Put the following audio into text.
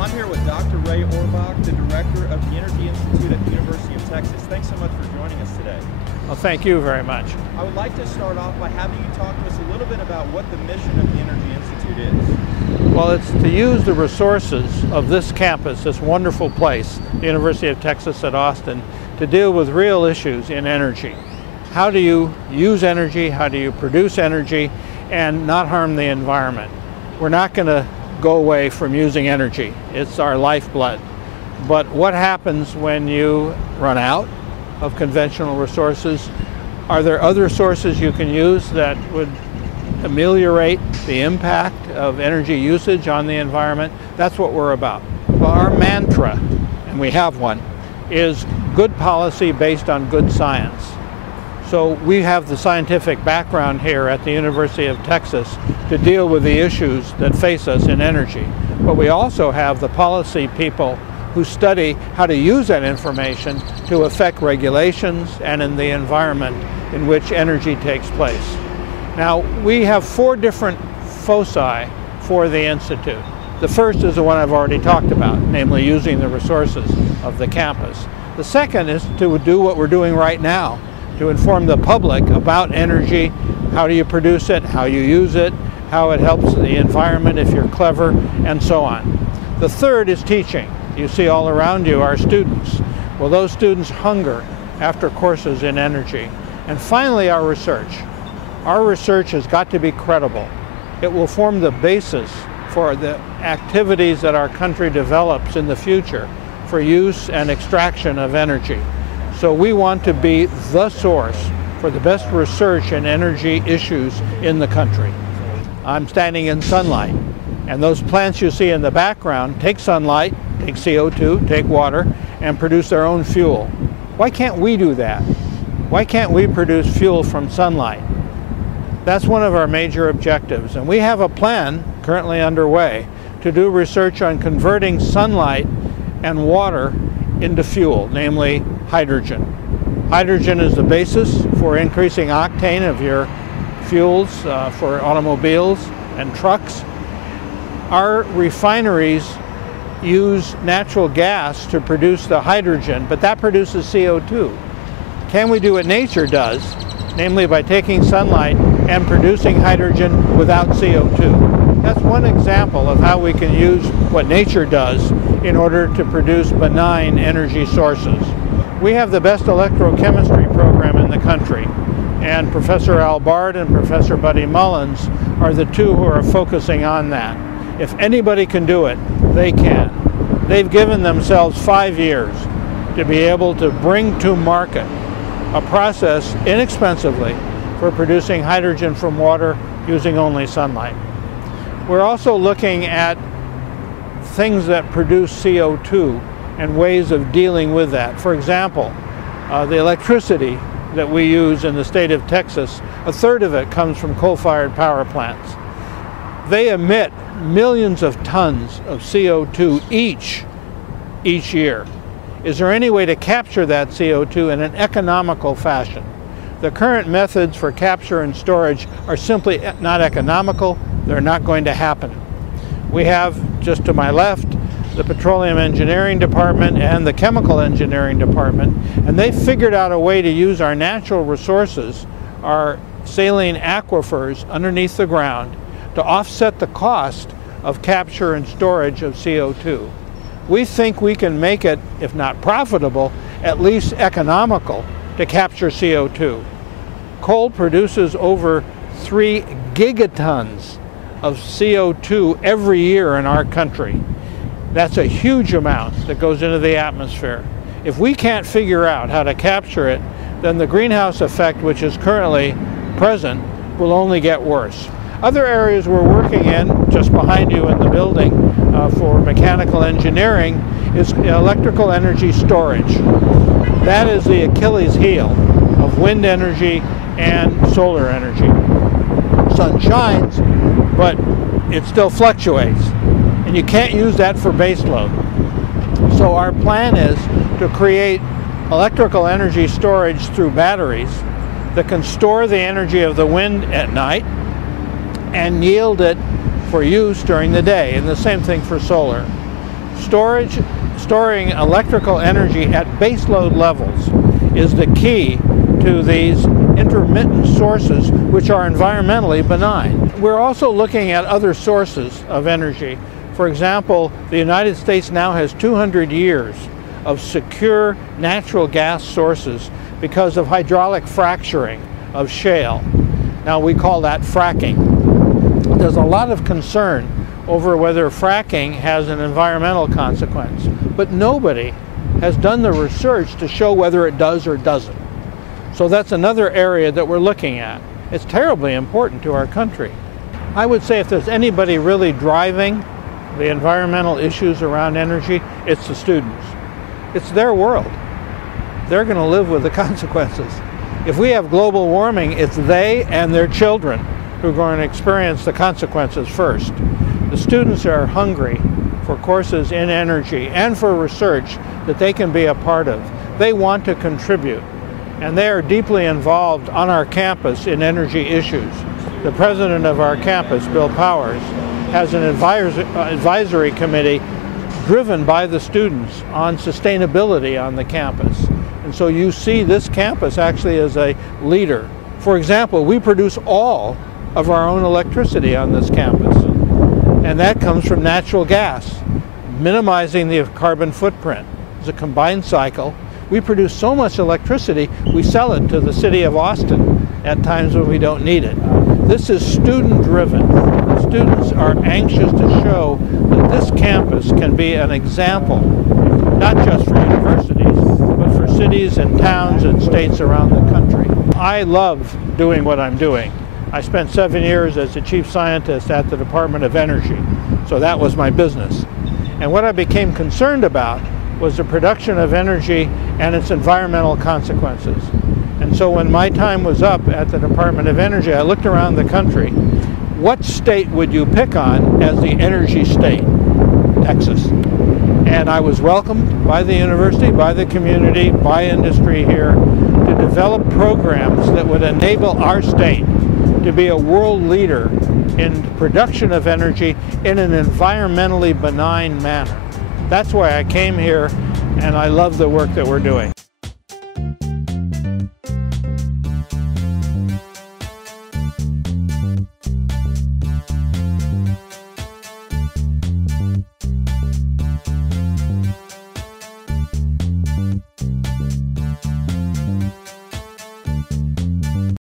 I'm here with Dr. Ray Orbach, the director of the Energy Institute at the University of Texas. Thanks so much for joining us today. Well, thank you very much. I would like to start off by having you talk to us a little bit about what the mission of the Energy Institute is. Well, it's to use the resources of this campus, this wonderful place, the University of Texas at Austin, to deal with real issues in energy. How do you use energy? How do you produce energy and not harm the environment? We're not going to go away from using energy. It's our lifeblood. But what happens when you run out of conventional resources? Are there other sources you can use that would ameliorate the impact of energy usage on the environment? That's what we're about. Well, our mantra, and we have one, is good policy based on good science. So we have the scientific background here at the University of Texas to deal with the issues that face us in energy. But we also have the policy people who study how to use that information to affect regulations and in the environment in which energy takes place. Now, we have 4 different foci for the Institute. The first is the one I've already talked about, namely using the resources of the campus. The second is to do what we're doing right now, to inform the public about energy, how do you produce it, how you use it, how it helps the environment if you're clever, and so on. The third is teaching. You see all around you are students. Well, those students hunger after courses in energy. And finally, our research. Our research has got to be credible. It will form the basis for the activities that our country develops in the future for use and extraction of energy. So we want to be the source for the best research in energy issues in the country. I'm standing in sunlight, and those plants you see in the background take sunlight, take CO2, take water, and produce their own fuel. Why can't we do that? Why can't we produce fuel from sunlight? That's one of our major objectives, and we have a plan currently underway to do research on converting sunlight and water into fuel, namely hydrogen. Hydrogen is the basis for increasing octane of your fuels for automobiles and trucks. Our refineries use natural gas to produce the hydrogen, but that produces CO2. Can we do what nature does, namely by taking sunlight and producing hydrogen without CO2? That's one example of how we can use what nature does in order to produce benign energy sources. We have the best electrochemistry program in the country, and Professor Al Bard and Professor Buddy Mullins are the two who are focusing on that. If anybody can do it, they can. They've given themselves 5 years to be able to bring to market a process inexpensively for producing hydrogen from water using only sunlight. We're also looking at things that produce CO2 and ways of dealing with that. For example, the electricity that we use in the state of Texas, a third of it comes from coal-fired power plants. They emit millions of tons of CO2 each year. Is there any way to capture that CO2 in an economical fashion? The current methods for capture and storage are simply not economical. They're not going to happen. We have, just to my left, the Petroleum Engineering Department and the Chemical Engineering Department, and they figured out a way to use our natural resources, our saline aquifers underneath the ground, to offset the cost of capture and storage of CO2. We think we can make it, if not profitable, at least economical to capture CO2. Coal produces over 3 gigatons of CO2 every year in our country. That's a huge amount that goes into the atmosphere. If we can't figure out how to capture it, then the greenhouse effect, which is currently present, will only get worse. Other areas we're working in, just behind you in the building, for mechanical engineering, is electrical energy storage. That is the Achilles heel of wind energy and solar energy. Sun shines, but it still fluctuates, and you can't use that for baseload. So our plan is to create electrical energy storage through batteries that can store the energy of the wind at night and yield it for use during the day, and the same thing for solar. Storing electrical energy at baseload levels is the key to these intermittent sources, which are environmentally benign. We're also looking at other sources of energy. For example, the United States now has 200 years of secure natural gas sources because of hydraulic fracturing of shale. Now we call that fracking. There's a lot of concern over whether fracking has an environmental consequence, but nobody has done the research to show whether it does or doesn't. So that's another area that we're looking at. It's terribly important to our country. I would say if there's anybody really driving the environmental issues around energy, it's the students. It's their world. They're going to live with the consequences. If we have global warming, it's they and their children who are going to experience the consequences first. The students are hungry for courses in energy and for research that they can be a part of. They want to contribute, and they are deeply involved on our campus in energy issues. The president of our campus, Bill Powers, has an advisory committee driven by the students on sustainability on the campus. And so you see this campus actually as a leader. For example, we produce all of our own electricity on this campus, and that comes from natural gas, minimizing the carbon footprint. It's a combined cycle. We produce so much electricity, we sell it to the city of Austin at times when we don't need it. This is student-driven. The students are anxious to show that this campus can be an example, not just for universities, but for cities and towns and states around the country. I love doing what I'm doing. I spent 7 years as the chief scientist at the Department of Energy, so that was my business. And what I became concerned about was the production of energy and its environmental consequences. And so when my time was up at the Department of Energy, I looked around the country. What state would you pick on as the energy state? Texas. And I was welcomed by the university, by the community, by industry here to develop programs that would enable our state to be a world leader in production of energy in an environmentally benign manner. That's why I came here, and I love the work that we're doing.